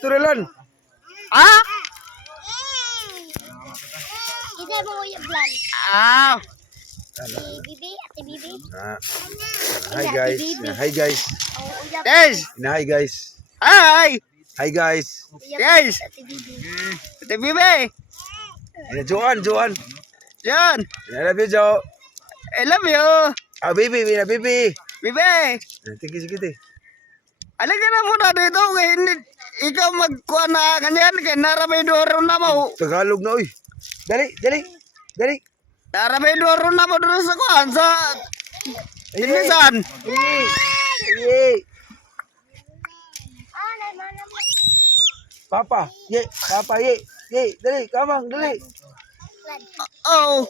Turelon. Ah? Kita mau ya plan. Ah. Si Bibi, Ate Bibi. Ah. Hi guys. Hi guys. Oh, uyak. Guys. Hi guys. Hi. Hi guys. Uyak, Guys. Ate Bibi. Ate Bibi. Joan. John. I love you, Jo. I love you. Ah, baby. Baby. Bibi. Sige. Alin ka na muna dito. Hindi. Ikaw magkuha na kanyan. Kaya naramidoro na mo. Tagalog na, uy. Dali. Naramidoro na mo doon sa kuhan. Sa tinisan. Yay. Ah, nay mana mo. Papa, ye. Dali, kamang, dali. Oh.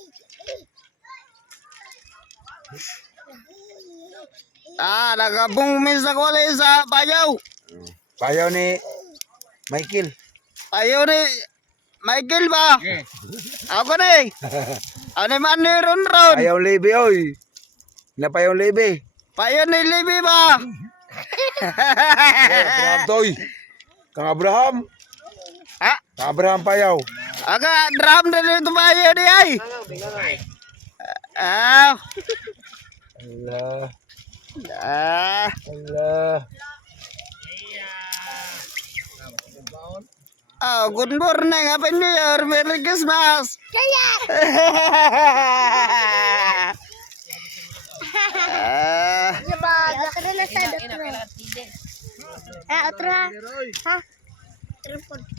Ah, nagabungmis na ko sa payaw. Payaw ni Michael. Payaw ni Michael ba? Ako ni. Ako ni man ni Ron. Payaw libe, oy. Napayaw libe. Payaw ni Libby ba? Abraham toy. Kang Abraham. Ha? Kang Abraham payaw. Aga, drum na dito payaw ni ay. Ah. Allah. Ah. Oh, good morning. Happy New Year. Merry Christmas. Kaya. Ah. Ya ba, otro na sa otro. Ah, otro. Ha? Otro po.